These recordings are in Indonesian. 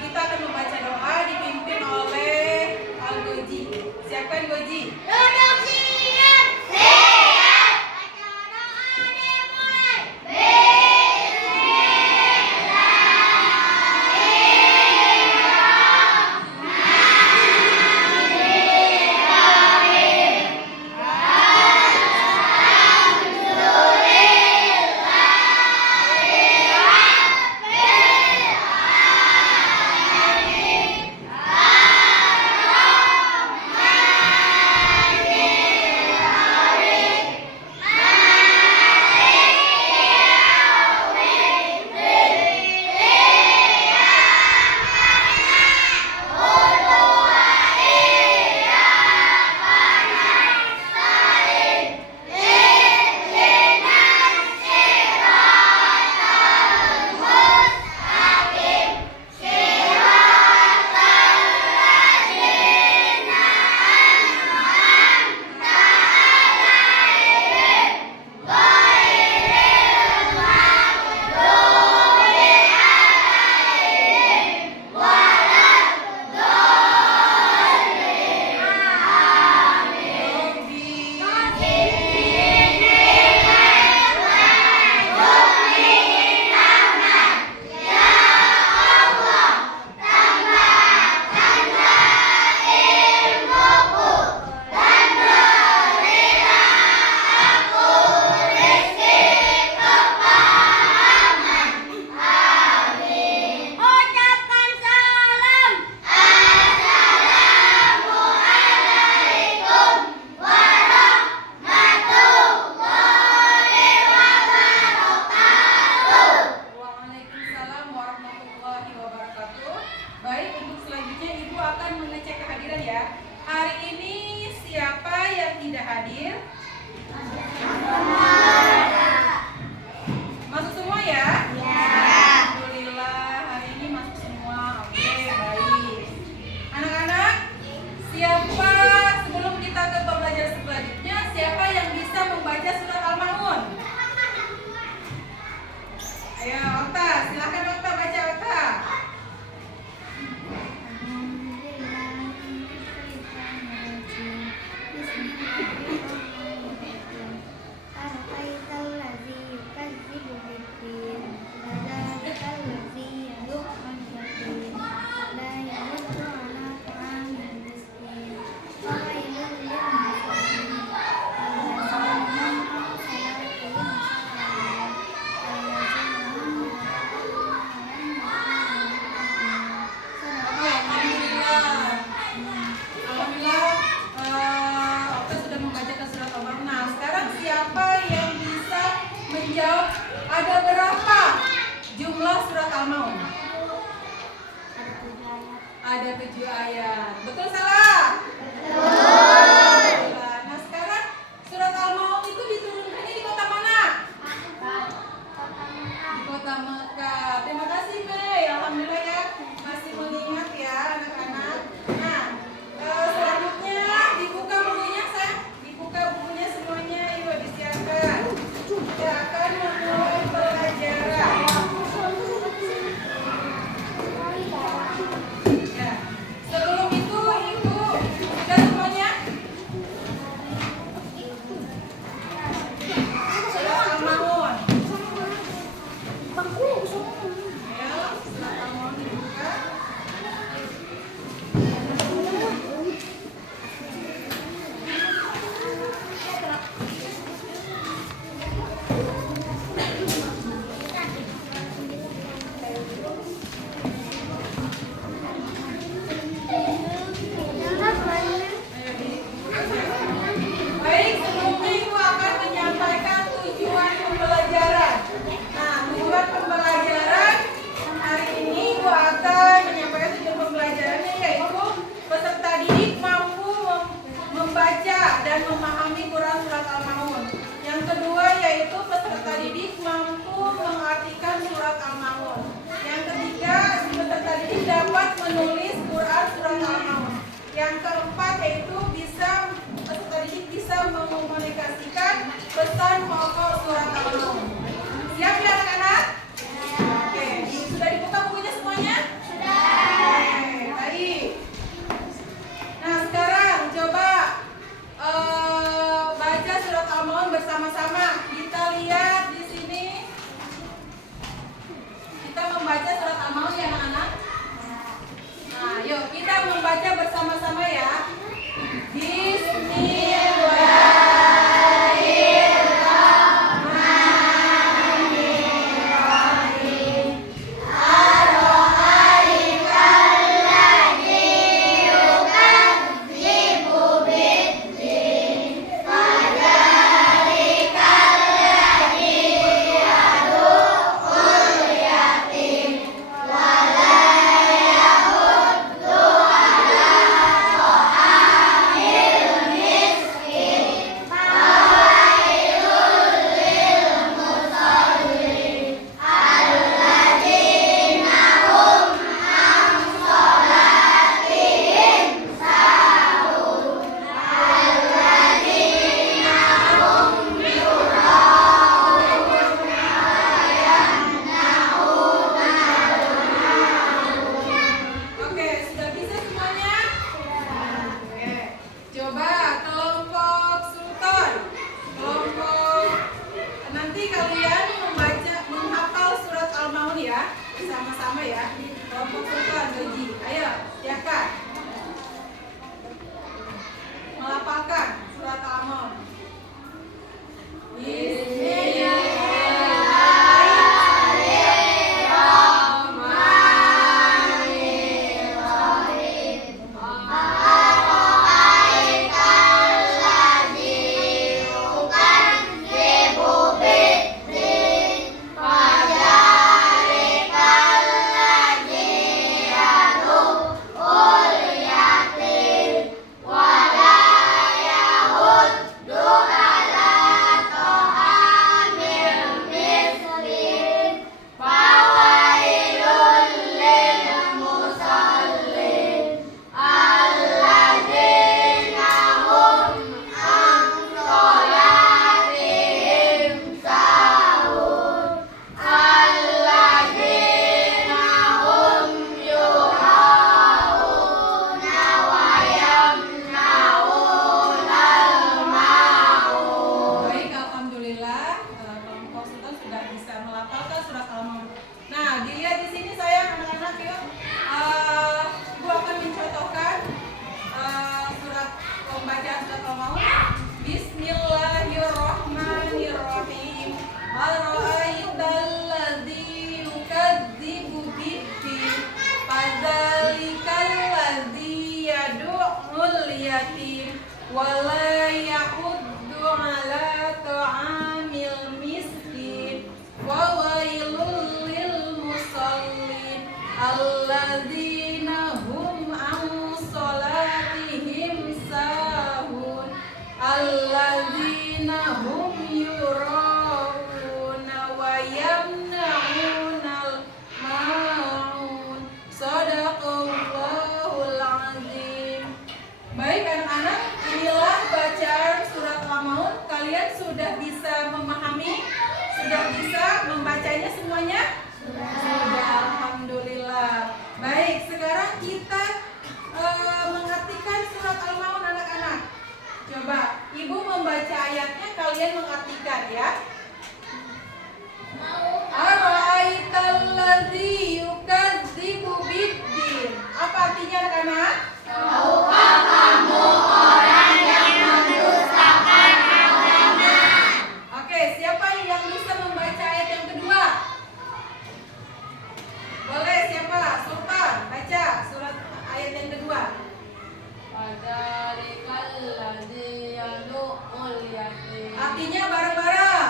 kita akan membaca doa dipimpin oleh Al-Goji. Siapkan Goji. Duduk siap. Siap. Baca doa dimulai. Waalaikumsalam warahmatullahi wabarakatuh. Baik, untuk selanjutnya Ibu akan mengecek kehadiran ya. Hari ini siapa yang tidak hadir? Masuk semua ya? Alhamdulillah, hari ini masuk semua. Oke, baik. Anak-anak, siapa sebelum kita ke pembelajaran selanjutnya, siapa yang bisa membaca surat Al-Ma'un? Ayo, Okta, silakan Okta baca Okta. Alhamdulillah, Okta sudah membacakan surat Al-Ma'un. Nah, sekarang siapa yang bisa menjawab ada berapa jumlah surat Al-Ma'un? Ada 7 ayat. Betul salah? Alhamdulillah. Nah, sekarang surat Al-Ma'un itu diturunkannya di kota mana? Di kota Mekah. Terima kasih, Mei. Alhamdulillah ya, masih mengingat ya anak-anak. Nah, selanjutnya dibuka bukunya, sayang. Dibuka bukunya semuanya, yuk disiapkan. Kita akan memulai pelajaran. Ya. Sebelum itu, Ibu sudah semuanya? Surat Al-Ma'un. Ayo, surat Al-Ma'un dibuka. Baik, sebelumnya Ibu akan menyampaikan tujuan pembelajaran. Nah, tujuan pembelajaran hari ini Ibu akan menyampaikan tujuan pembelajarannya, yaitu peserta didik mampu membaca dan memahami Quran surat Al-Ma'un. Yang kedua yaitu peserta didik mampu mengartikan surat Al-Ma'un. Yang ketiga, peserta didik dapat menulis Quran surat Al-Ma'un. Yang keempat yaitu peserta didik bisa mengkomunikasikan pesan pokok surat Al-Ma'un. Siap ya anak-anak? Oke, sudah dibuka bukunya semuanya? Sudah. yatim wala yahuddu ala ta'amil miskin wa wailul lil musallin alladzina hum an salatihim sahun alladzina hum yura'una wa yamna'unal ma'un. Shadaqallahul azim. Baik anak-anak, inilah bacaan surat Al-Maun. Kalian sudah bisa memahami? Sudah bisa membacanya semuanya? Sudah, alhamdulillah. Baik, sekarang kita mengartikan surat Al-Maun anak-anak. Coba, Ibu membaca ayatnya, kalian mengartikan ya. Ara'aital ladzi yukadzibu biddin. Apa artinya anak-anak? Tahukah kamu orang yang mendustakan agama? Oke, siapa yang bisa membaca ayat yang kedua? Boleh, siapa? Sultan, baca surat ayat yang kedua. Artinya bareng-bareng.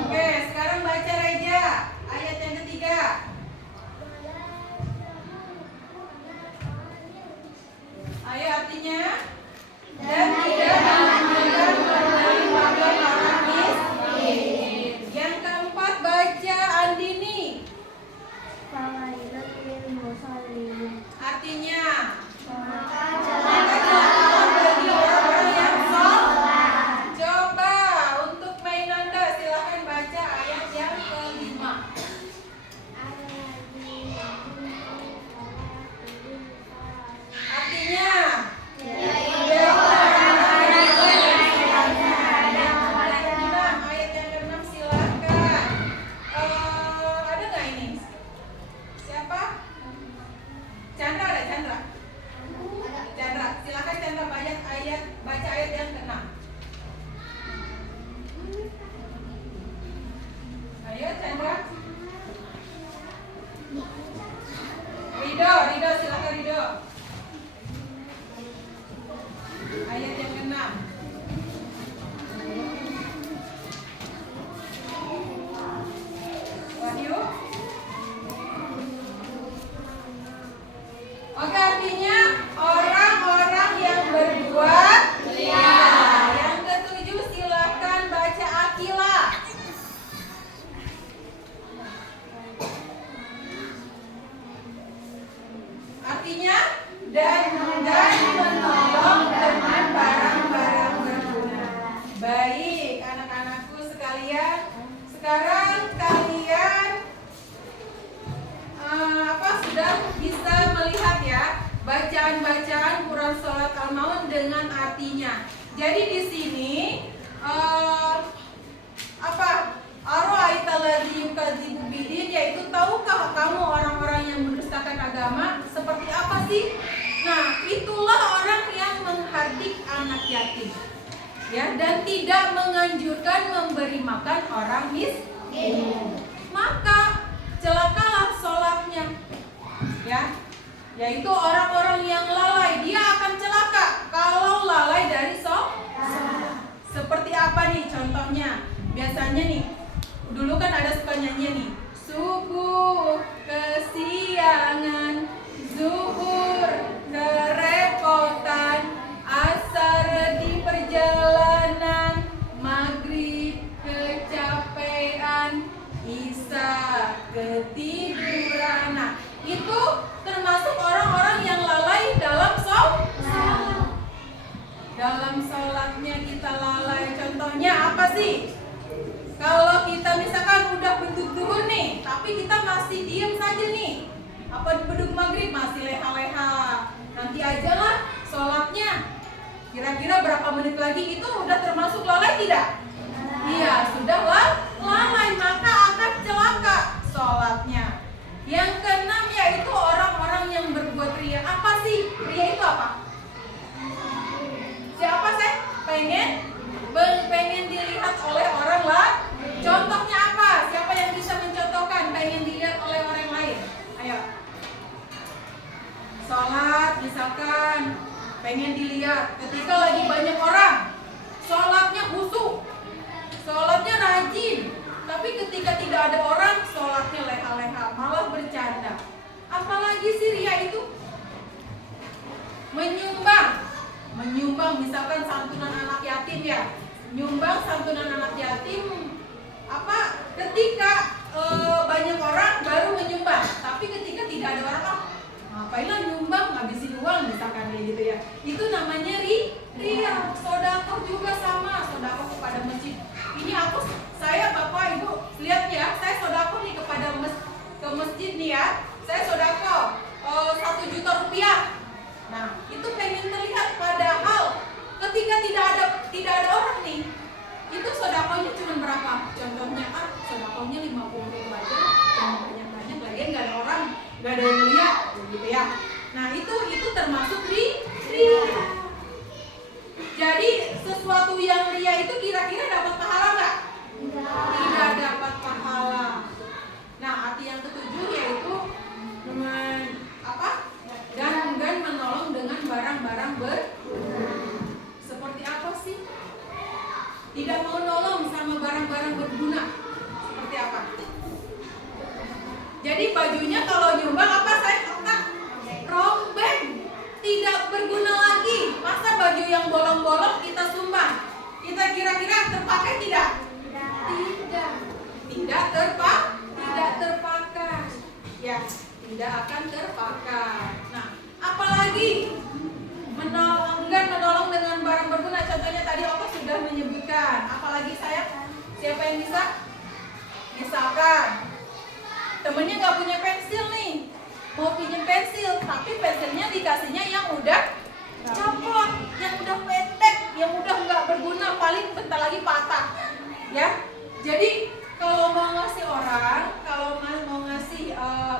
Oke, sekarang baca Reja ayat yang ketiga. Ayo artinya dan tidak menganjurkan memberi makan orang miskin. Yang keempat baca Andini. Artinya maka celakalah bagi orang yang sholat. Coba untuk Mainanda silahkan baca ayat yang kelima. Artinya ayat yang keenam silahkan. Ada nggak ini? Siapa? Chandra ada Chandra. Chandra, silakan Chandra baca ayat yang keenam. Ayo Chandra. Rido silakan Rido. Ayat yang keenam. Wahyu. Oke, artinya orang-orang yang berbuat ria. Yang ketujuh silakan baca Akila. Artinya dan menolong dengan barang-barang berguna. Baik, anak-anakku sekalian, sekarang kalian sudah bisa melihat ya bacaan-bacaan Quran Surat Al-Maun dengan artinya. Jadi di sini Ara'aital ladzi yukadzibu biddin, yaitu tahukah kamu orang-orang yang mendustakan agama seperti apa sih? Nah, itulah orang yang menghardik anak yatim. Ya, dan tidak menganjurkan memberi makan orang miskin. Maka celakalah sholatnya. Ya, yaitu orang-orang yang lalai, dia akan celaka kalau lalai dari sholat. Seperti apa nih contohnya? Biasanya nih, dulu kan ada suka nyanyi nih, subuh kesiangan, zuhur kerepotan, asar di perjalanan, maghrib kecapean, isya ketiduran. Nah, itu termasuk orang-orang yang lalai dalam sholat. Dalam sholatnya kita lalai. Contohnya apa sih? Kalau kita misalkan udah beduk duhur nih, tapi kita masih diem saja nih. Apa beduk maghrib masih leha-leha. Nanti aja lah sholatnya. Kira-kira berapa menit lagi itu udah termasuk lalai tidak? Iya, sudah lalai, maka akan celaka sholatnya. Yang keenam yaitu orang-orang yang berbuat ria. Apa sih? Ria itu apa? Siapa sih? Pengen dilihat oleh orang lain. Contohnya apa? Siapa yang bisa mencontohkan pengen dilihat oleh orang lain? Ayo. pengen dilihat. Ketika lagi banyak orang, sholatnya khusyuk, sholatnya rajin. Tapi ketika tidak ada orang, sholatnya leha-leha, malah bercanda. Apalagi sih ria itu? Menyumbang misalkan santunan anak yatim ya. Nyumbang santunan anak yatim ketika banyak orang baru menyumbang. Tapi ketika tidak ada orang, ngapainlah nyumbang, ngabisin uang misalkan kayak gitu ya. Itu namanya ria. Sedekah juga sama, sedekah kepada masjid. Ini saya Bapak Ibu lihat ya, saya sedekah nih ke masjid nih ya. Saya sedekah 1 juta rupiah. Nah, itu pengen terlihat, padahal ketika tidak ada orang nih, itu sedekahnya cuma berapa? Contohnya sedekahnya 50.000 aja, jangan banyak-banyak, lagian nggak ada orang, nggak ada yang lihat, gitu ya. Nah, itu termasuk ria. Jadi sesuatu yang ria itu kira-kira dapat pahala nggak? Tidak dapat pahala. Nah, arti yang ketujuh yaitu dan menolong dengan barang-barang seperti apa sih? Tidak mau nolong sama barang-barang berguna. Seperti apa? Jadi bajunya kalau nyumbang saya robek, tidak berguna lagi. Masa baju yang bolong-bolong kita sumbang? Kita kira-kira terpakai tidak? Tidak terpakai. Ya, tidak akan terpakai. Nah, apalagi menolong dengan barang berguna. Contohnya tadi Opa sudah menyebutkan. Apalagi siapa yang bisa? Misalkan temennya nggak punya pensil nih, mau pinjam pensil, tapi pensilnya dikasihnya yang udah copot, yang udah pendek, yang udah nggak berguna, paling bentar lagi patah. Ya, jadi kalau mau ngasih orang, kalau mau ngasih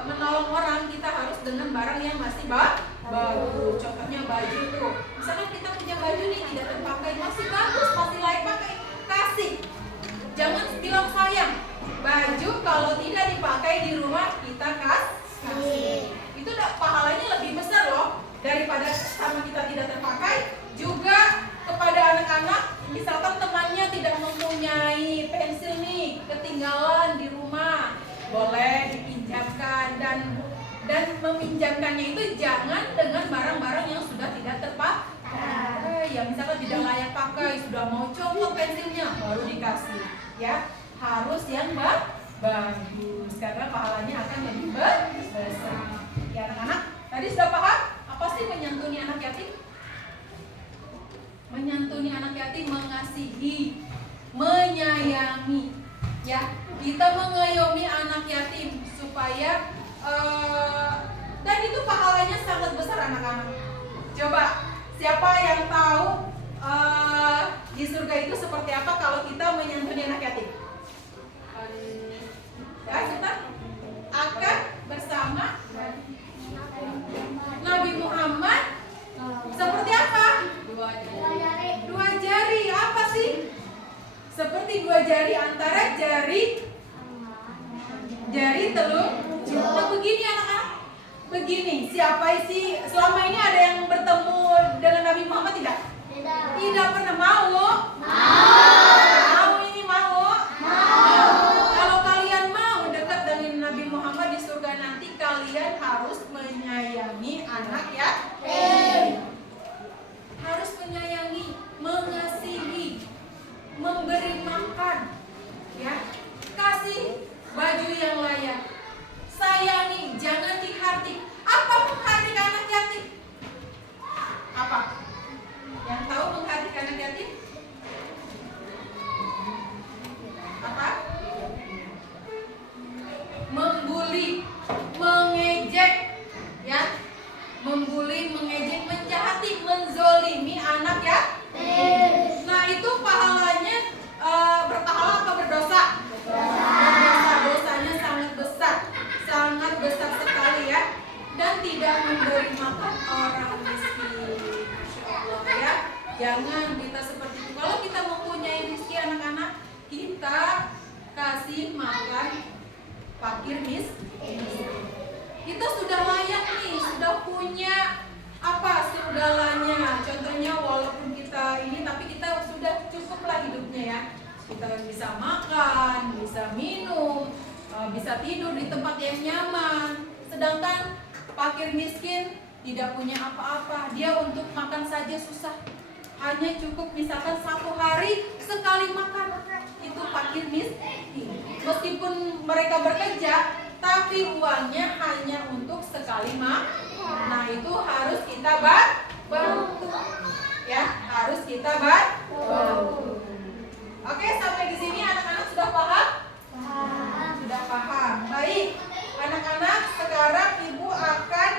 menolong orang, kita harus dengan barang yang masih bagus. Contohnya baju tuh, misalnya kita punya baju nih tidak terpakai, masih bagus, masih layak pakai, kasih. Jangan bilang sayang. Baju kalau tidak dipakai di rumah kita kasih. Itu pahalanya lebih besar loh daripada sama kita tidak terpakai. Juga kepada anak-anak, misalkan temannya tidak mempunyai pensil nih, ketinggalan di rumah, boleh dipinjamkan, dan meminjamkannya itu jangan dengan barang-barang yang sudah tidak terpakai. Ya misalkan tidak layak pakai, sudah mau copot pensilnya, baru dikasih. Ya, harus yang bagus karena pahalanya akan lebih besar. Ya anak-anak, tadi sudah paham apa sih menyantuni anak yatim? Menyantuni anak yatim, mengasihi, menyayangi. Ya, kita mengayomi anak yatim supaya dan itu pahalanya sangat besar anak-anak. Coba siapa yang tahu di surga itu seperti apa kalau kita menyantuni anak yatim? Ya, kita akan bersama Nabi Muhammad seperti apa? Dua jari. Apa sih? Seperti dua jari antara jari telur. Nah, begini anak-anak. Begini, siapa sih selama ini ada yang bertemu dengan Nabi Muhammad tidak? Tidak pernah. Mau? Ini mau? Kalau kalian mau dekat dengan Nabi Muhammad di surga nanti, kalian harus menyayangi anak yatim. Harus menyayangi, mengasihi, memberi makan, ya, kasih baju yang layak, sayangi, jangan dihardik. Apa menghardik anak yatim? Apa? Yang tahu menghardik anak yatim? Apa? Membuli, mengejek, ya, membuli, mengejek, menjahati, menzolimi anak yatim. Nah itu pahalanya berpahala apa berdosa? Berdosa. Dosanya sangat besar sekali ya. Dan tidak memberi makan orang miskin. Masya Allah ya. Jangan kita seperti itu. Kalau kita mempunyai rezeki anak-anak, kita kasih makan fakir miskin. Kita sudah layak nih, sudah punya apa segalanya. contohnya walaupun kita ini, tapi kita sudah cukup lah hidupnya ya. Kita bisa makan, bisa minum, bisa tidur di tempat yang nyaman. Sedangkan fakir miskin tidak punya apa-apa. Dia untuk makan saja susah. Hanya cukup misalkan 1 hari sekali makan. Itu fakir miskin. Meskipun mereka bekerja, tapi uangnya hanya untuk sekali makan. Nah, itu harus kita bantu. Ya, harus kita bantu. Oke, sampai di sini anak-anak sudah paham? Sudah paham. Baik, anak-anak, sekarang Ibu akan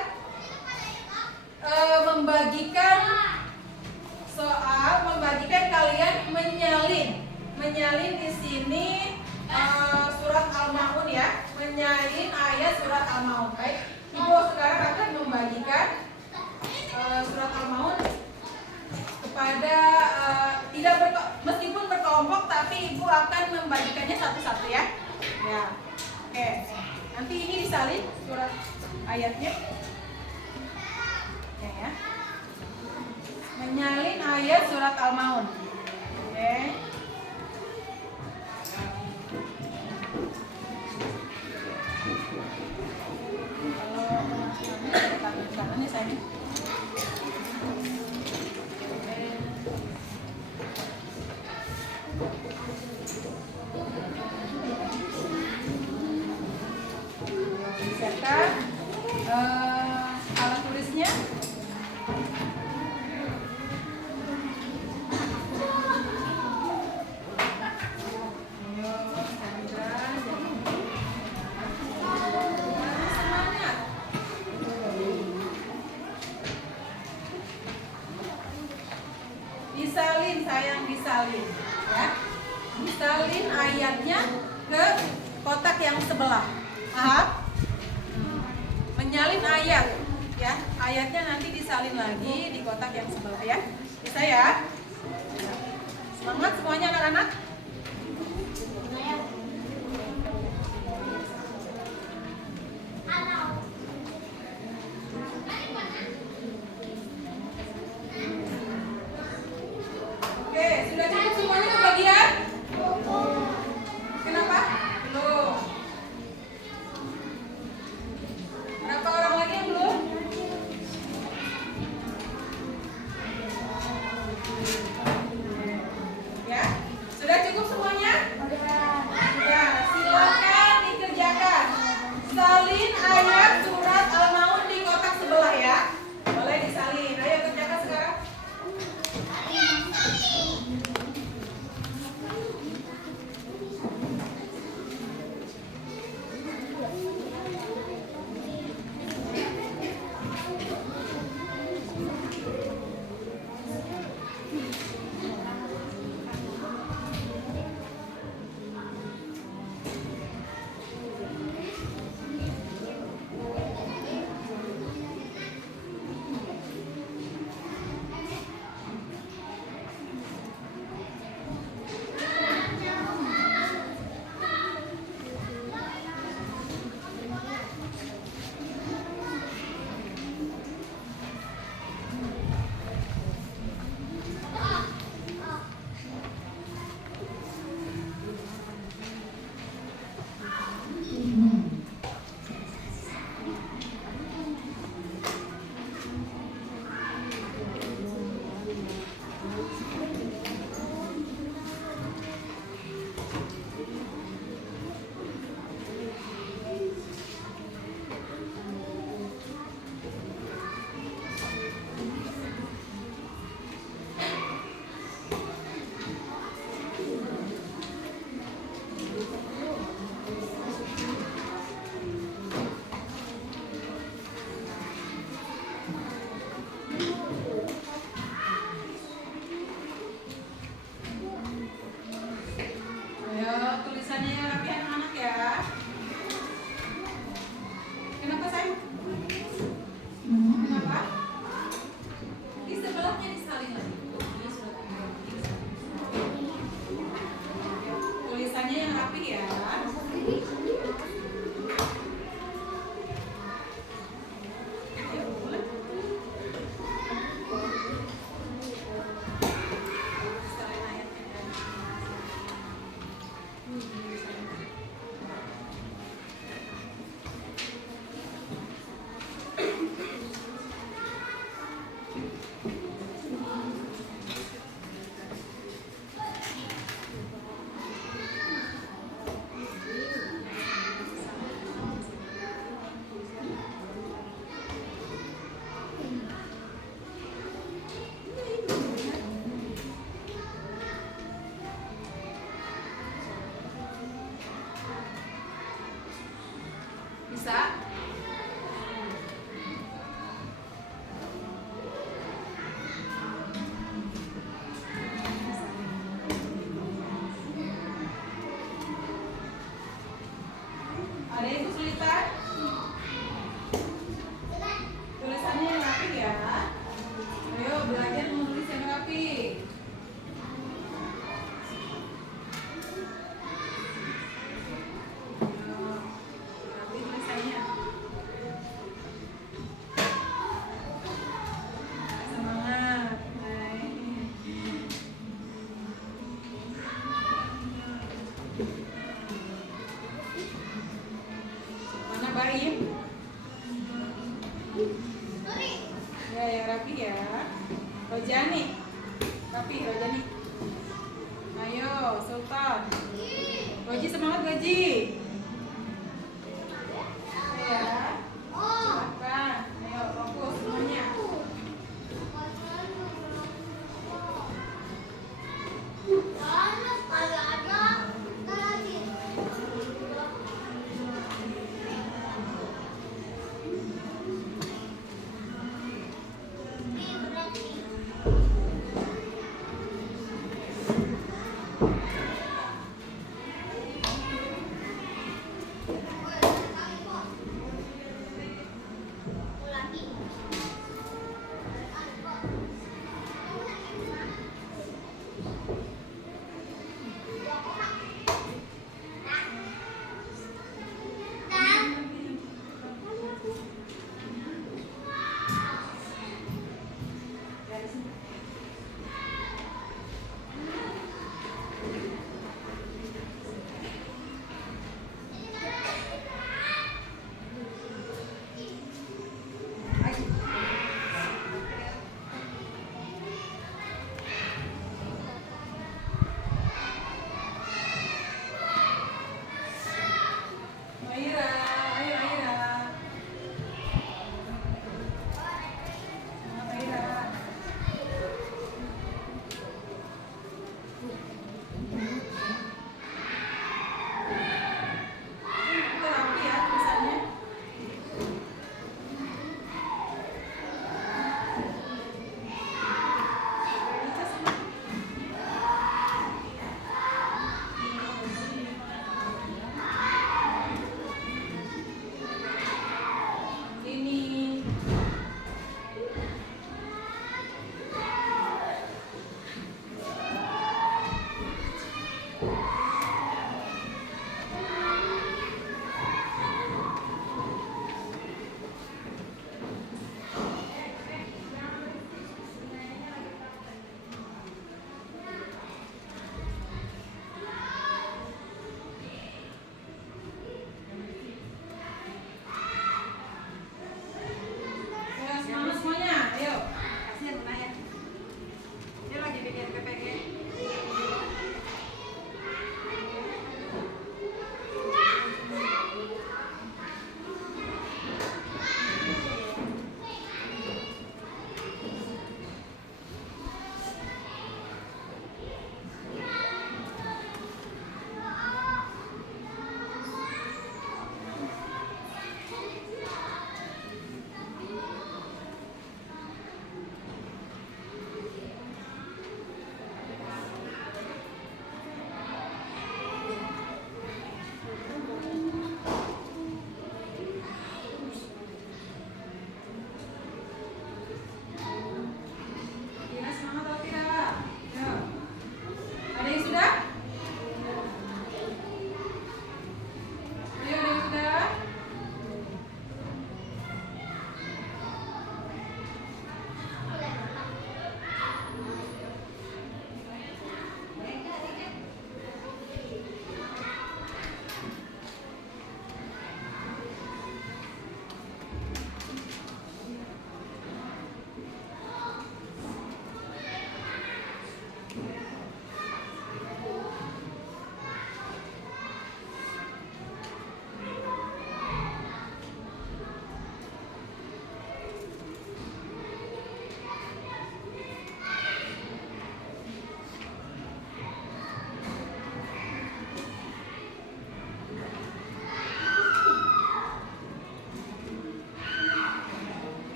membagikan kalian menyalin di sini surat Al-Maun ya, menyalin ayat surat Al-Maun. Baik, Ibu sekarang akan membagikan surat Al-Maun kepada meskipun berkelompok, tapi Ibu akan membagikannya satu-satu ya. Ya, oke. Nanti ini disalin surat ayatnya. Ya. Menyalin ayat surat Al-Maun. Oke. Kalau tangan saya ini. Siapkan alat tulisnya. Disalin sayang, disalin ya. Disalin ayatnya ke kotak yang sebelah. Paham? Menyalin ayat ya. Ayatnya nanti disalin lagi di kotak yang sebelah ya. Bisa ya? Semangat semuanya anak-anak. Oke, sudah cukup semuanya kebagian? Kenapa? Belum. Berapa orang lagi yang belum? Ya, sudah cukup. Bisa? Ada yang kesulitan? Tulisannya yang rapi ya. Ayo belajar menulis yang rapi. Rapi tulisannya. Semangat. Mana Baim? Ya, yang rapi ya. Rojani. Rapi, Rojani. Ayo, Sultan. Goji, semangat Goji. Ya. Silakan. Ayo, fokus semuanya.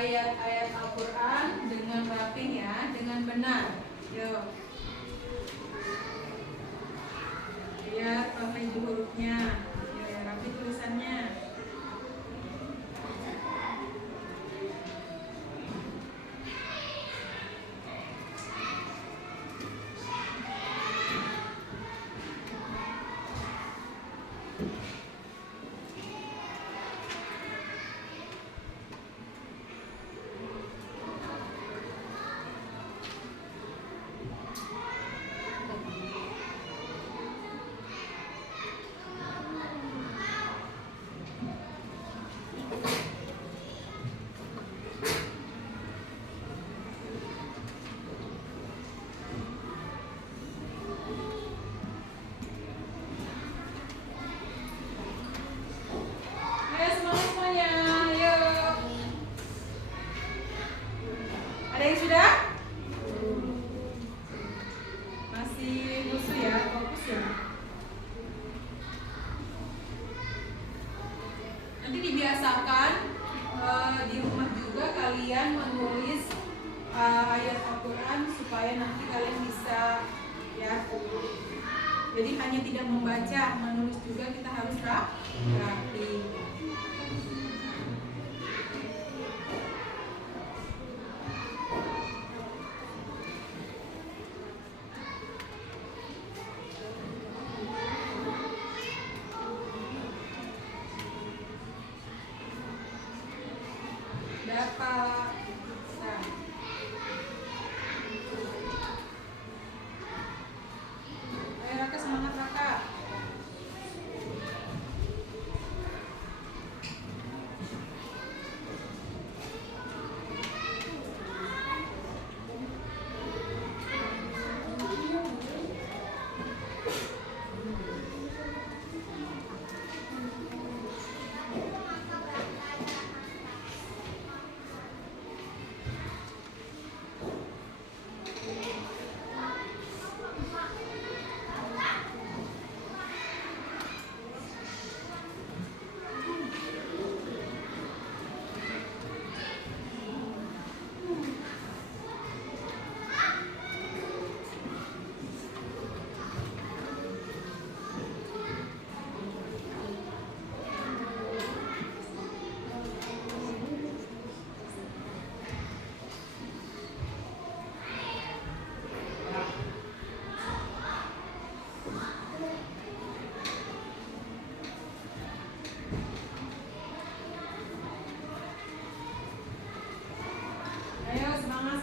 ayat-ayat Al-Quran dengan rapih ya, dengan benar. Yuk. Lihat pakai hurufnya. Ya, rapi tulisannya. Ayo semuanya, yuk. Ada yang sudah? Masih musuh ya, fokus ya. Nanti dibiasakan di rumah juga kalian menulis ayat Al-Quran supaya nanti kalian bisa ya. Jadi hanya tidak membaca, menulis juga kita harus rapi. Dapat. Nah. Ayo Raka, semangat Raka. Ayo semangat.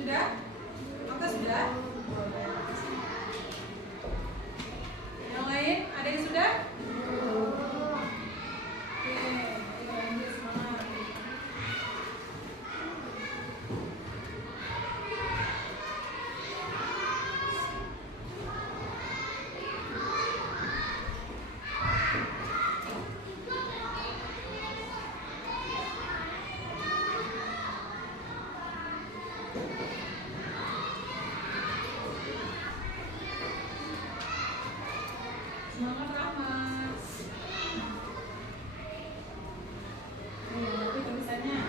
Sudah? Maka sudah? Yang lain? Ada yang sudah? Oke, ayo lanjut semangat. Semangat Rahmat. Tapi tulisannya.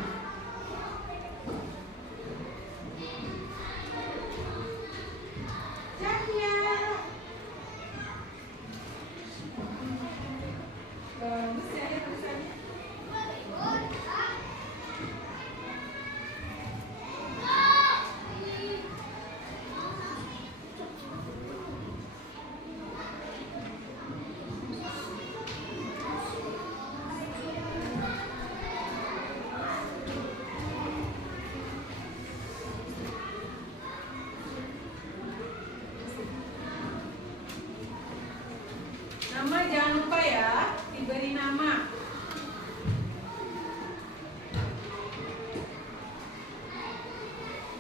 jangan lupa ya, diberi nama.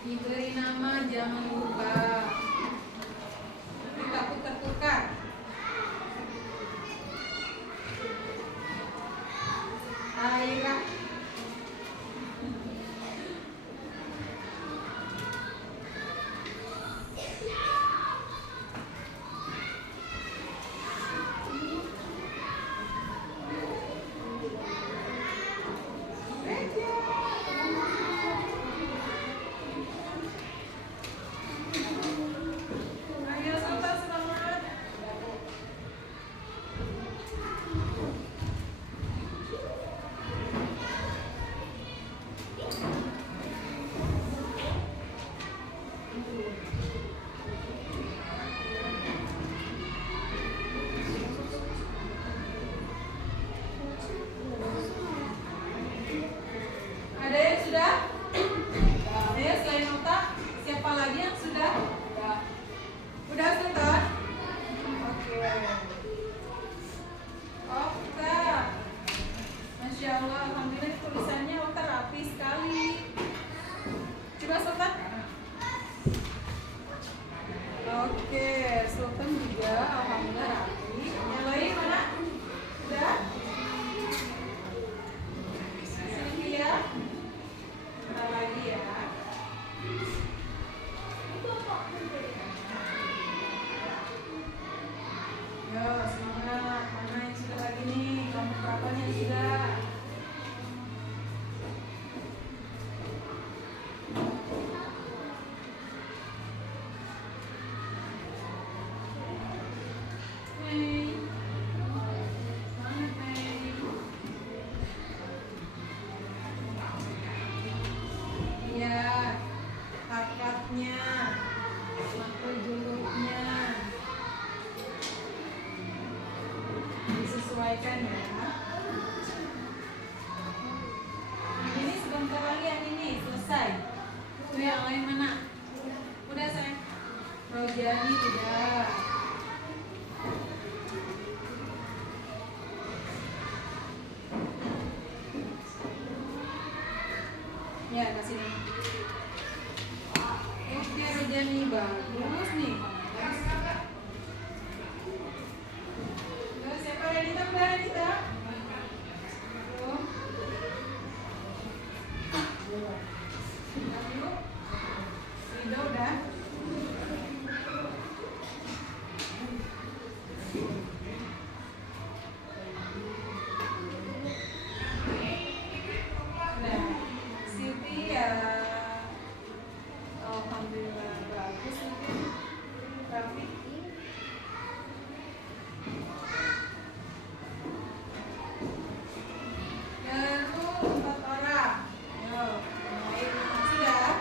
Diberi nama, jangan lupa. Nanti takut tertukar. Aira. Ayo Sultan, selamat. Ada yang sudah? Ayo selain Nota, siapa lagi yang sudah? Udah Sultan? Oke. Okta. Masya Allah, alhamdulillah tulisannya Okta rapi sekali. Coba Sultan. Oke, Sultan juga alhamdulillah rapi. Yang lain mana? Sudah? Sylvia? Bentar lagi ya. Yo, semangat. Mana yang sudah lagi nih? Kamu berapa nih yang sudah? Hey. Semangat, Hey. Iya, hakatnya, makhluk juluknya disesuaikan ya. Yang ini sebentar lagi, yang ini selesai. Tuh yang lain mana? Udah sayang. Rojani udah. Ya, kasih ini. Oke, Rojani bagus nih. Terus siapa Renita? Udah Renita? Tuh. Lalu Rida udah. Nah, Sylvia. Alhamdulillah bagus Sylvia. Rapi. Lalu 4 orang. Ayo, yang lain sudah.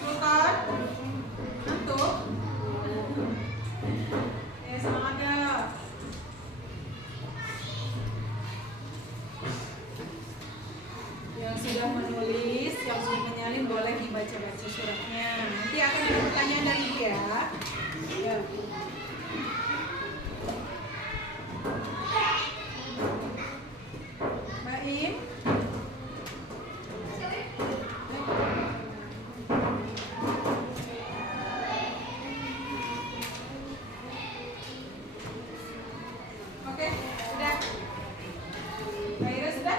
Sultan, ngantuk? Semangat ya. Yang sudah menulis, yang sudah menyalin boleh dibaca-baca suratnya. Nanti akan ada pertanyaan dari dia. Ya. Mbak Im. Oke, sudah. Mbak Ira sudah?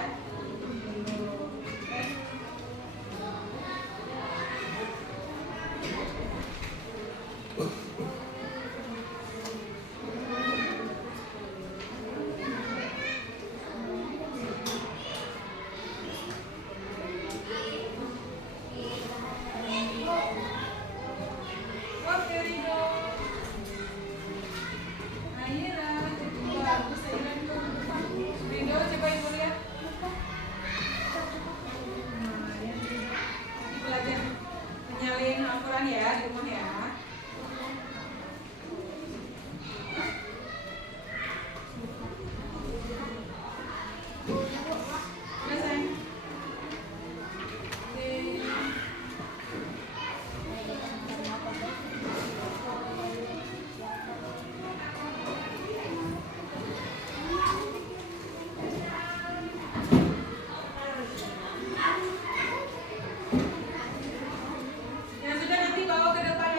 Oke, Ridho. Aira, bagus Aira. Ridho, coba ibu lihat. Nah, ya. Nanti belajar menyalin Al-Quran ya di rumah ya. Udah sayang. Oke. Yang sudah nanti bawa ke depan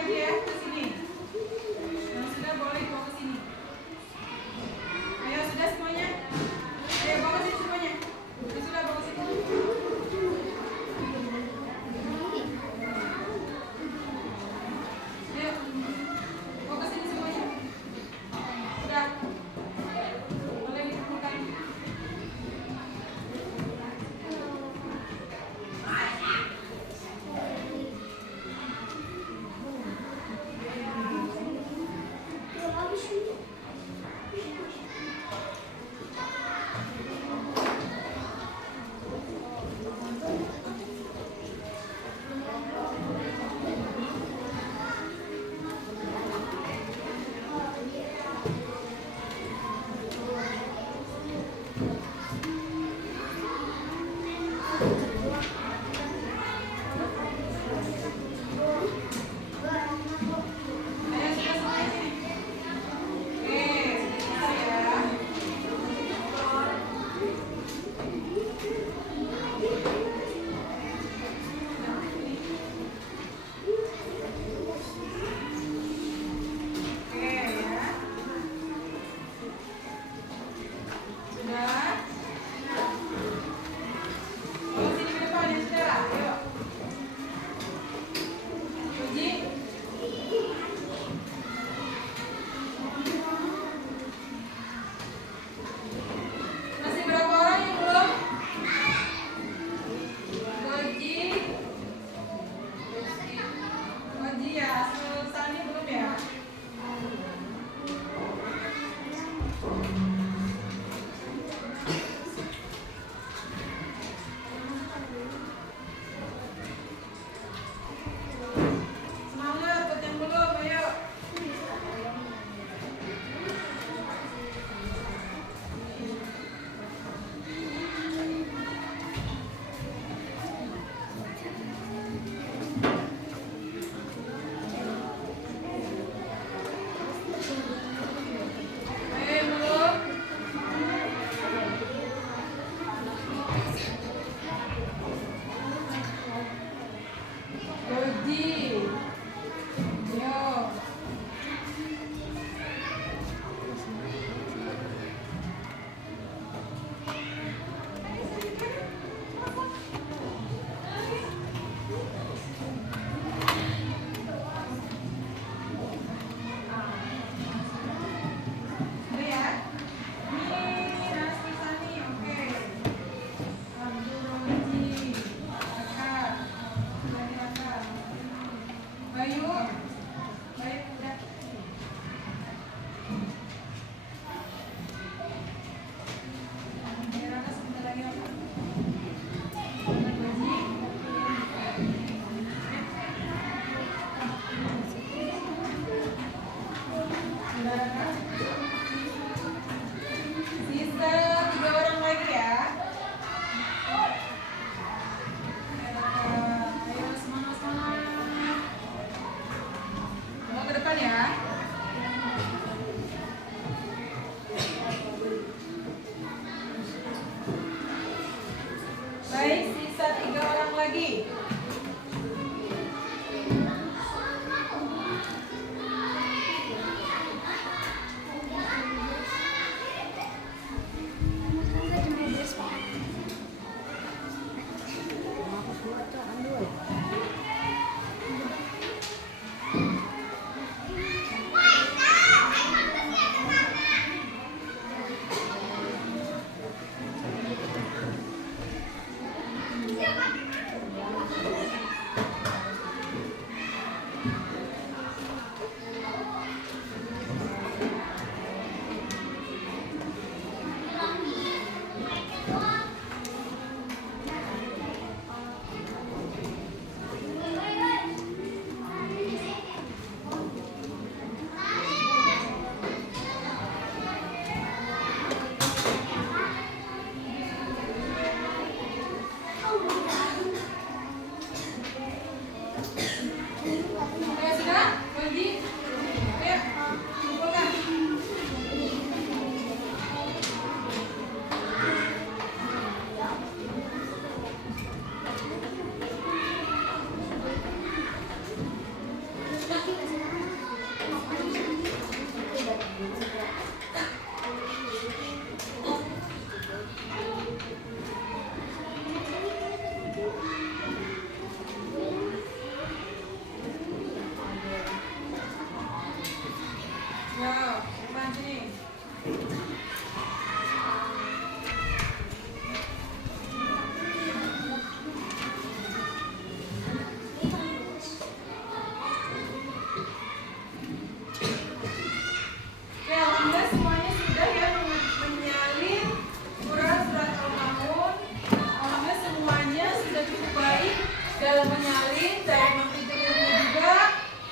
dalam menyalin dari memperhitungkan juga,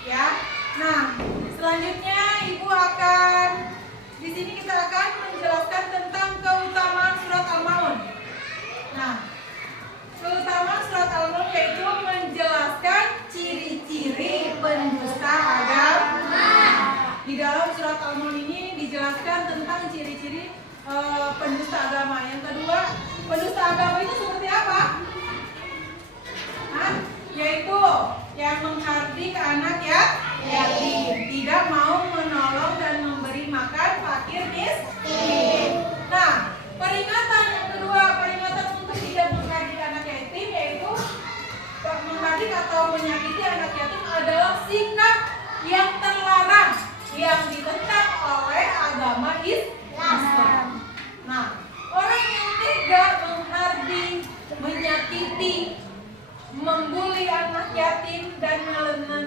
ya. Nah, selanjutnya Ibu akan di sini kita akan menjelaskan tentang keutamaan surat Al-Maun. Nah, keutamaan surat Al-Maun yaitu menjelaskan ciri-ciri pendusta agama. Di dalam surat Al-Maun ini dijelaskan tentang ciri-ciri pendusta agama. Yang kedua, pendusta agama itu seperti apa? Yaitu yang menghardik anak yatim, tidak mau menolong dan memberi makan fakir miskin. Nah, peringatan yang kedua, peringatan untuk tidak menghardik anak yatim yaitu menghardik atau menyakiti anak yatim adalah sikap yang terlarang yang ditentang oleh agama Islam. Nah, orang yang tega menghardik, menyakiti, membuli anak yatim dan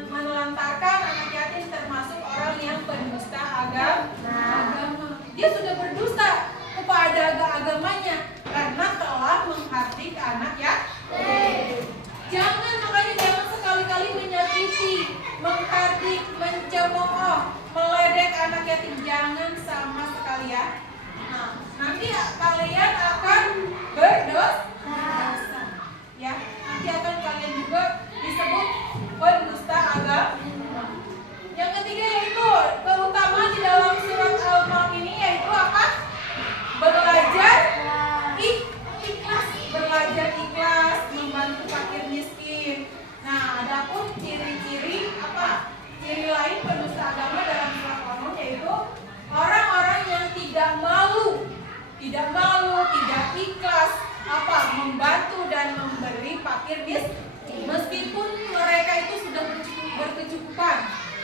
menelantarkan anak yatim termasuk orang yang pendusta agama. Dia sudah berdusta kepada agamanya karena telah menghardik anak yatim. Makanya jangan sekali-kali menyakiti, menghardik, mencemooh, meledek anak yatim, jangan sama sekali ya. Nah, nanti kalian akan berdosa. Ya, nanti akan kalian juga disebut pendusta agama. Yang ketiga yaitu keutamaan di dalam surat Al-Maun ini yaitu apa? Belajar ikhlas, belajar ikhlas, membantu fakir miskin. Nah, adapun ciri-ciri apa? Ciri lain pendusta agama dalam surat Al-Maun yaitu orang-orang yang tidak malu, tidak ikhlas apa? Membantu dan memberi fakir miskin. Meskipun mereka itu sudah berkecukupan,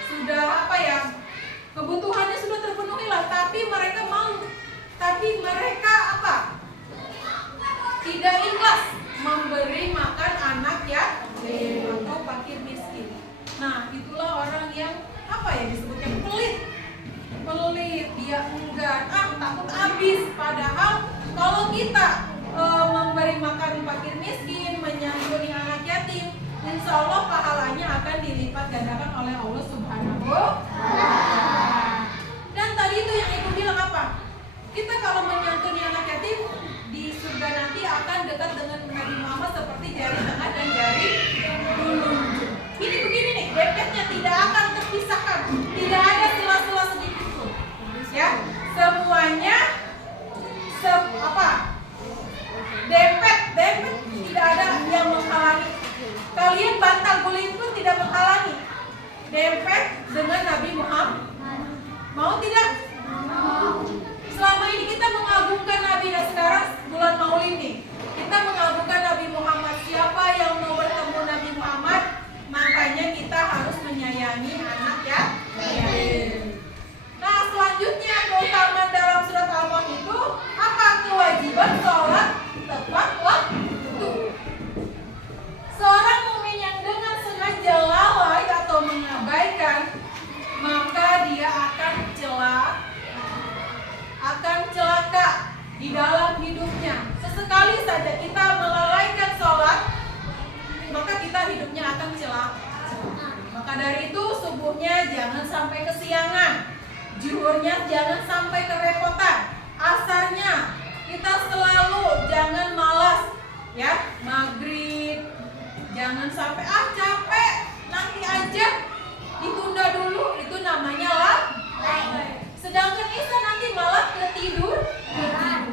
sudah apa ya? Kebutuhannya sudah terpenuhi lah, tapi mereka malu. Tapi mereka apa? Tidak ikhlas memberi makan anak yatim atau fakir miskin. Nah, itulah orang yang apa ya disebutnya pelit, dia enggan, takut habis. Padahal kalau kita memberi makan fakir miskin, menyantuni anak yatim, insya Allah pahalanya akan dilipat gandakan oleh Allah Subhanahu wa Ta'ala. Dan tadi itu yang Ibu bilang apa? Kita kalau menyantuni anak yatim di surga nanti akan dekat dengan Nabi Muhammad seperti jari tengah dan jari telunjuk. Ini begini nih, dekatnya tidak akan terpisahkan, tidak ada sela-sela sedikit pun. Ya, semuanya dempet tidak ada yang menghalangi. Kalian bantal guling pun tidak menghalangi. Dempet dengan Nabi Muhammad. Mau tidak? Mau. Selama ini kita mengagungkan Nabi. Nah, sekarang bulan Maulid nih, kita mengagungkan Nabi Muhammad. Siapa yang mau bertemu Nabi Muhammad, makanya kita harus menyayangi anak yatim. Nah, selanjutnya keutamaan dalam surat Al-Maun itu apa? Kewajiban sholat tepat waktu. Seorang mukmin yang dengan sengaja lalai atau mengabaikan, maka dia akan celaka di dalam hidupnya. Sesekali saja kita melalaikan sholat, maka kita hidupnya akan celaka. Maka dari itu subuhnya jangan sampai kesiangan, zuhurnya jangan sampai kerepotan, asarnya kita selalu jangan malas, ya, maghrib jangan sampai capek nanti aja, ditunda dulu, itu namanya lalai. Sedangkan Isya nanti malah ketiduran,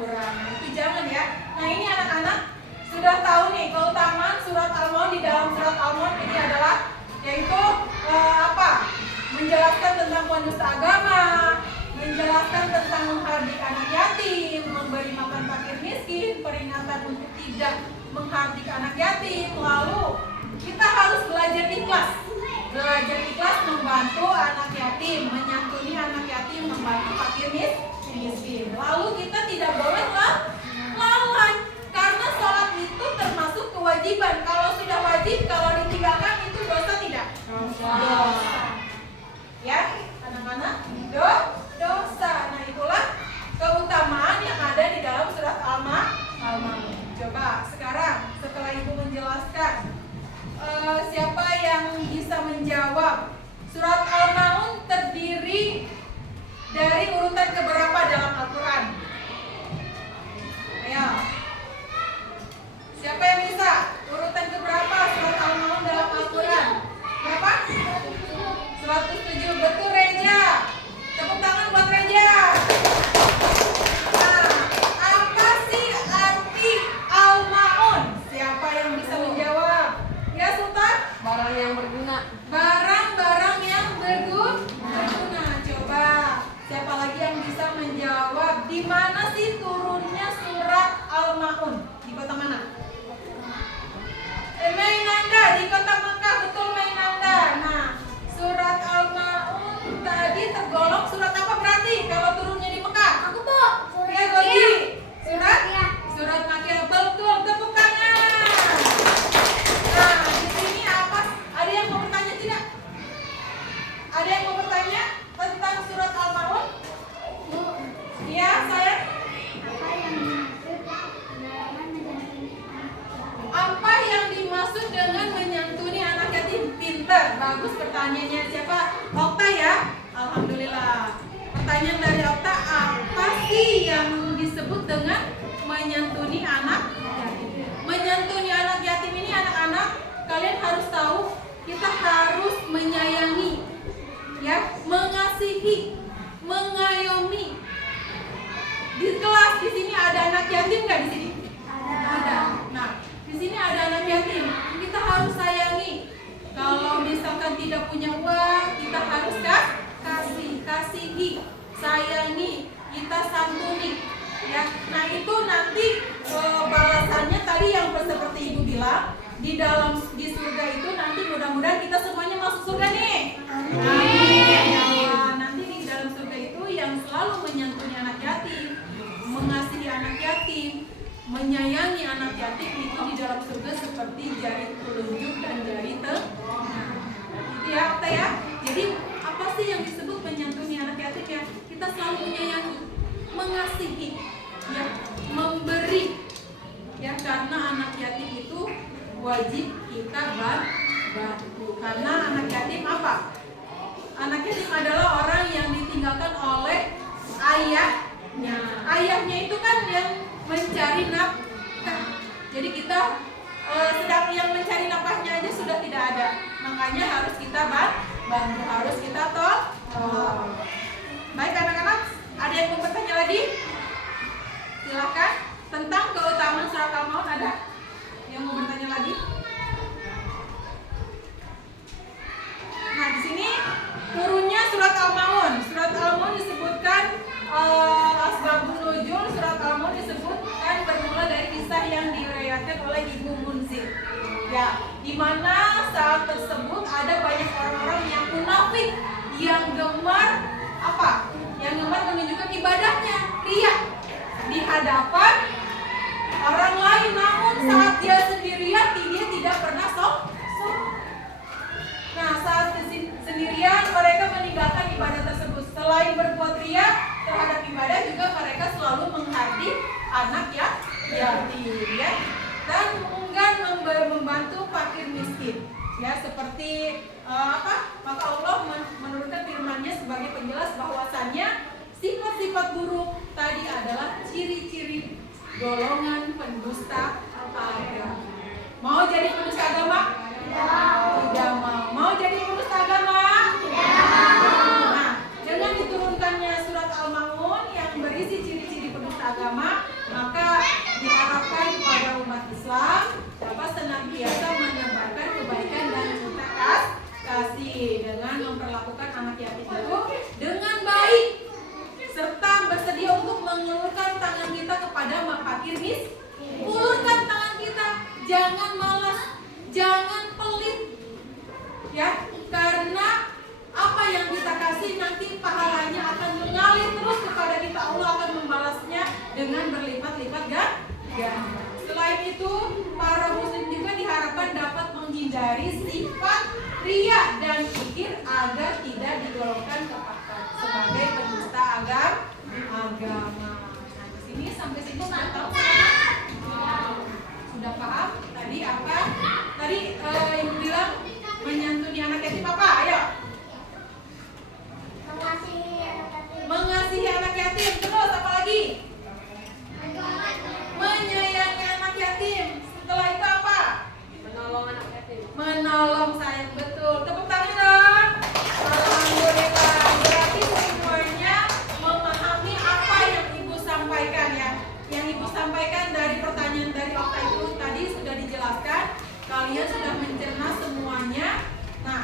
itu jangan ya. Nah, ini anak-anak sudah tahu nih keutamaan surat Al-Maun. Di dalam surat Al-Maun ini adalah yaitu menjelaskan tentang pendusta agama, menjelaskan tentang menghardik anak yatim, memberi makan fakir miskin, peringatan untuk tidak menghardik anak yatim. Lalu kita harus belajar ikhlas membantu anak yatim, menyantuni anak yatim, membantu fakir miskin. Lalu kita tidak boleh lalai, karena sholat itu termasuk kewajiban. Kalau sudah wajib, kalau ditinggalkan itu dosa tidak? Dosa. Ya, anak-anak, dosa. Nah, itulah keutamaan yang ada di dalam surat Al-Maun. Coba sekarang setelah Ibu menjelaskan Surat Al-Maun terdiri dari urutan keberapa dalam Al-Quran? Ayo. Siapa yang bisa? Urutan keberapa surat Al-Maun dalam Al-Quran? Berapa? 107. Betul, Reja. Tepuk tangan buat Reja. Nah, apa sih arti Al-Maun? Siapa yang bisa menjawab? Ya, Sultan? Barang yang berguna. Barang-barang yang berguna. Coba, siapa lagi yang bisa menjawab? Di mana sih turunnya surat Al-Maun? Di kota mana? Mainanda, di kota Mekah. Betul, Mainanda. Nah, surat Al-Maun tadi tergolong surat apa berarti kalau turunnya di Mekah? Aku Bu. Ya, Goji. Surat Makkiyah. Betul, tepuk tangan. Nah, di sini apa? Ada yang mau bertanya tidak? Ada yang mau bertanya tentang surat Al-Maun? Iya, saya. Apa yang dimaksud dengan menyantuni anak yatim? Pinter, bagus pertanyaannya. Siapa? Okta ya? Alhamdulillah. Pertanyaan dari Okta, apa sih yang disebut dengan menyantuni anak yatim? Menyantuni anak yatim ini anak-anak, kalian harus tahu kita harus menyayangi, ya, mengasihi, mengayomi. Di kelas di sini ada anak yatim nggak di sini? Ada. Nah, di sini ada anak yatim. Kita harus sayangi. Kalau misalkan tidak punya uang, kita harus kasihi, sayangi, kita santuni. Ya, nah itu nanti balasannya tadi yang seperti Ibu bilang di surga itu nanti mudah-mudahan kita semuanya masuk surga nih. Amin. Ya, nanti di dalam surga itu yang selalu menyantuni anak yatim, mengasihi anak yatim, menyayangi anak yatim itu di dalam surga seperti jari telunjuk dan jari tengah. Itu ya, Okta ya. Jadi apa sih yang disebut menyantuni anak yatim ya? Kita selalu menyayangi, mengasihi, ya, memberi, ya, karena anak yatim itu wajib kita bantu. Karena anak yatim apa? Anak yatim adalah orang yang ditinggalkan oleh ayahnya. Ayahnya itu kan yang mencari nafkah. Jadi kita sedang yang mencari nafkahnya aja sudah tidak ada. Makanya harus kita bantu, harus kita tolong. Baik anak-anak, ada yang mau bertanya lagi? Silakan. Tentang keutamaan surat Al-Maun ada yang mau bertanya lagi? Nah, di sini turunnya surat Al-Maun. Surat Al-Maun disebutkan asbabun nuzul. Surat Al-Maun disebutkan bermula dari kisah yang diriwayatkan oleh Ibu Munzir. Ya, di mana saat tersebut ada banyak orang-orang yang munafik, yang gemar apa? Yang gemar menunjukkan ibadahnya, riya di hadapan orang lain, namun saat dia sendirian dia tidak pernah sholat. Nah, saat sendirian mereka meninggalkan ibadah tersebut. Selain berbuat riya terhadap ibadah, juga mereka selalu menghardik anak yatim, ya, dan enggan membantu fakir miskin, ya, seperti maka Allah menurunkan firman-Nya sebagai penjelas bahwasannya sifat-sifat buruk tadi adalah ciri-ciri golongan pendusta agama. Mau jadi pendusta agama? Tidak mau. Mau jadi pendusta agama? Nah, dengan diturunkannya surat Al-Maun yang berisi ciri-ciri pendusta agama, maka diharapkan kepada umat Islam dapat senantiasa menyebarkan kebaikan dan cinta kasih dengan memperlakukan anak yatim itu dengan baik, serta bersedia untuk mengulurkan tangan kita kepada fakir miskin. Ulurkan tangan kita, jangan malas, jangan pelit, ya, karena apa yang kita kasih nanti pahalanya akan mengalir terus kepada kita. Allah akan membalasnya dengan berlipat-lipat ganda. Selain itu, para muslim juga diharapkan dapat menghindari sifat riya dan kikir agar tidak digolongkan sebagai pendusta agama. Nah, di sini sampai sini sudah tahu? Sudah paham? Tadi apa? Tadi Ibu bilang menyantuni anak yatim apa? Ayo. menolong sayang. Betul. Tepuk tangan dong. Alhamdulillah. Berarti semuanya memahami apa yang Ibu sampaikan ya. Yang Ibu sampaikan dari pertanyaan dari Okta itu tadi sudah dijelaskan. Kalian sudah mencerna semuanya. Nah,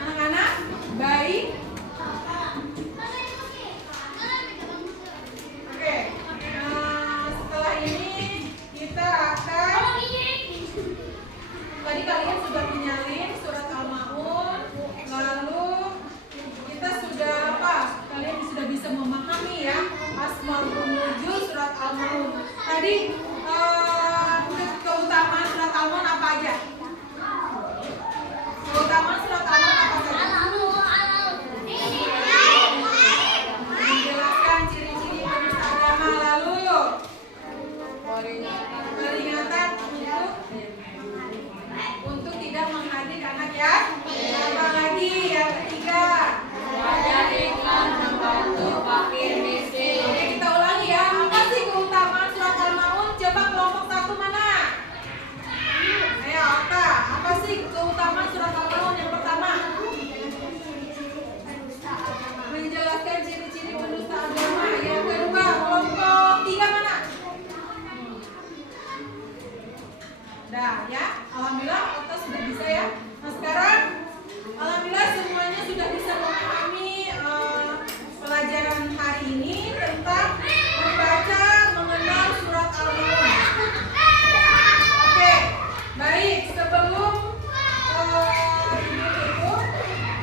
anak-anak baik. Oke. Nah, setelah ini kita akan tadi kalian sudah menyalin surat Al-Maun, lalu kita sudah apa? Kalian sudah bisa memahami ya Asmaul Nuzul surat Al-Maun. Tadi keutamaan surat Al-Maun apa aja? Keutamaan surat Al-Maun apa saja? Menjelaskan ciri-ciri penistaan agama, lalu peringatan untuk tidak menghadik anak ya. Apa lagi yang ketiga? Oke, kita ulangi ya. Apa sih keutamaan surat Al-Maun? Coba kelompok satu mana? Ayo, Okta. Apa sih keutamaan surat Al-Maun yang pertama? Menjelaskan ciri-ciri pendusta agama. Yang kedua, kelompok tiga mana? Dah ya. Alhamdulillah Okta sudah bisa ya. Nah sekarang alhamdulillah semuanya sudah bisa memahami pelajaran hari ini tentang membaca mengenal surat Al-Maun. Oke, baik sebelum Ibu tutup,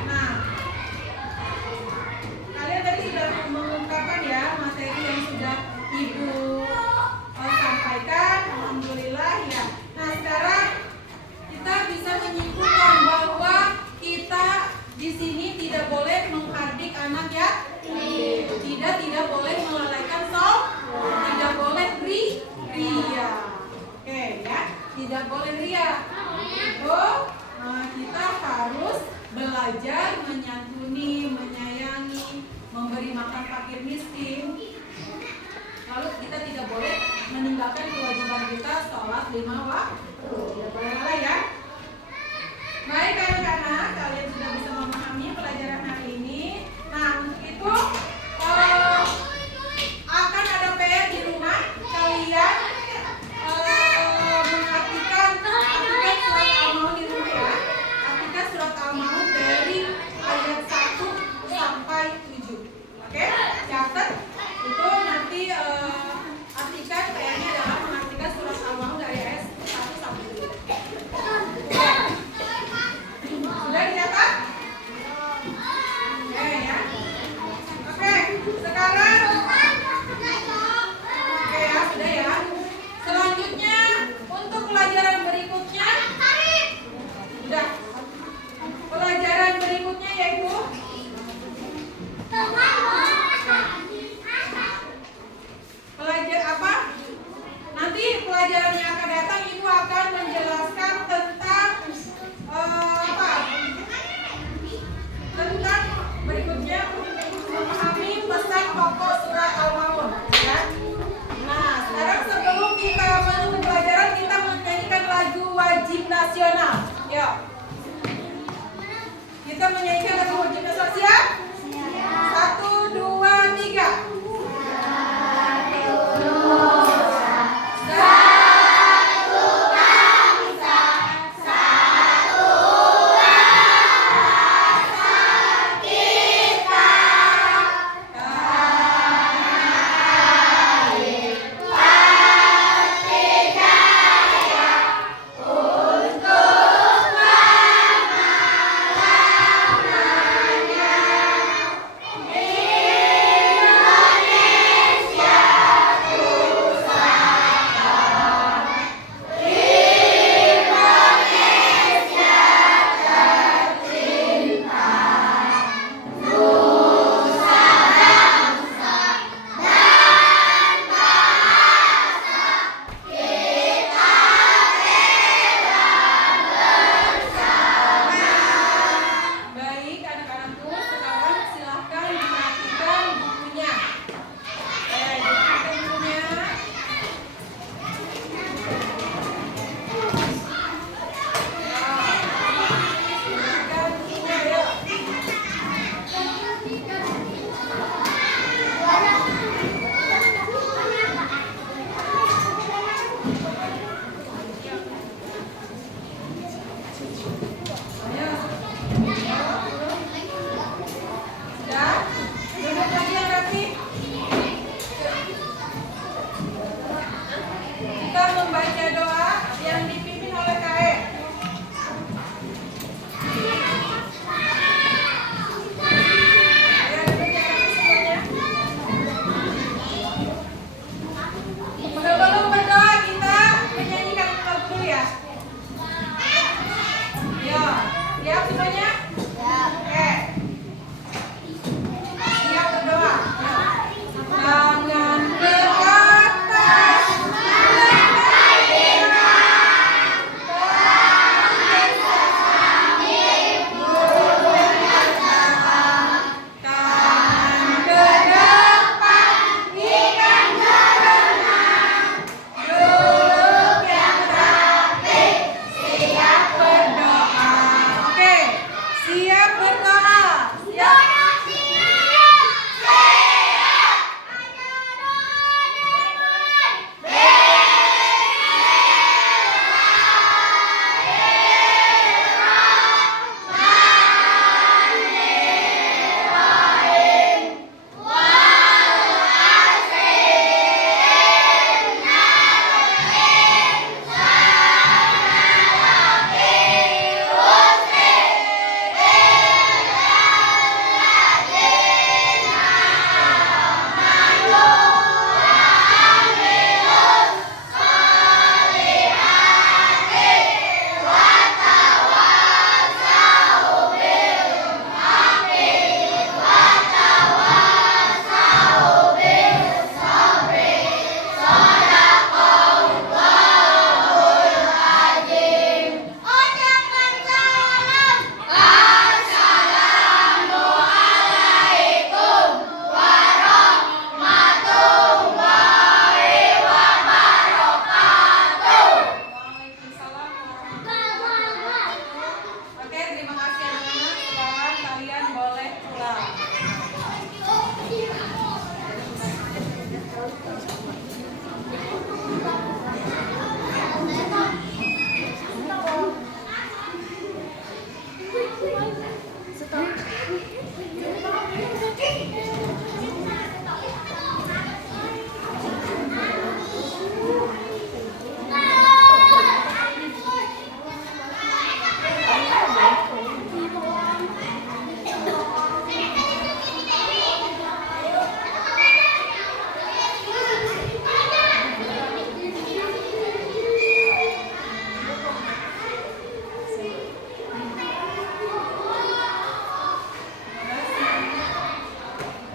nah kalian tadi sudah mengungkapkan ya materi yang sudah Ibu sampaikan. Alhamdulillah ya. Nah sekarang kita bisa menyimpulkan bahwa kita di sini tidak boleh menghardik anak ya. Tidak boleh melalaikan tidak boleh ria. Oke ya, tidak boleh ria. Kita harus belajar menyantuni, menyayangi, memberi makan fakir miskin. Lalu kita tidak boleh meninggalkan kewajiban kita sholat 5 waktu.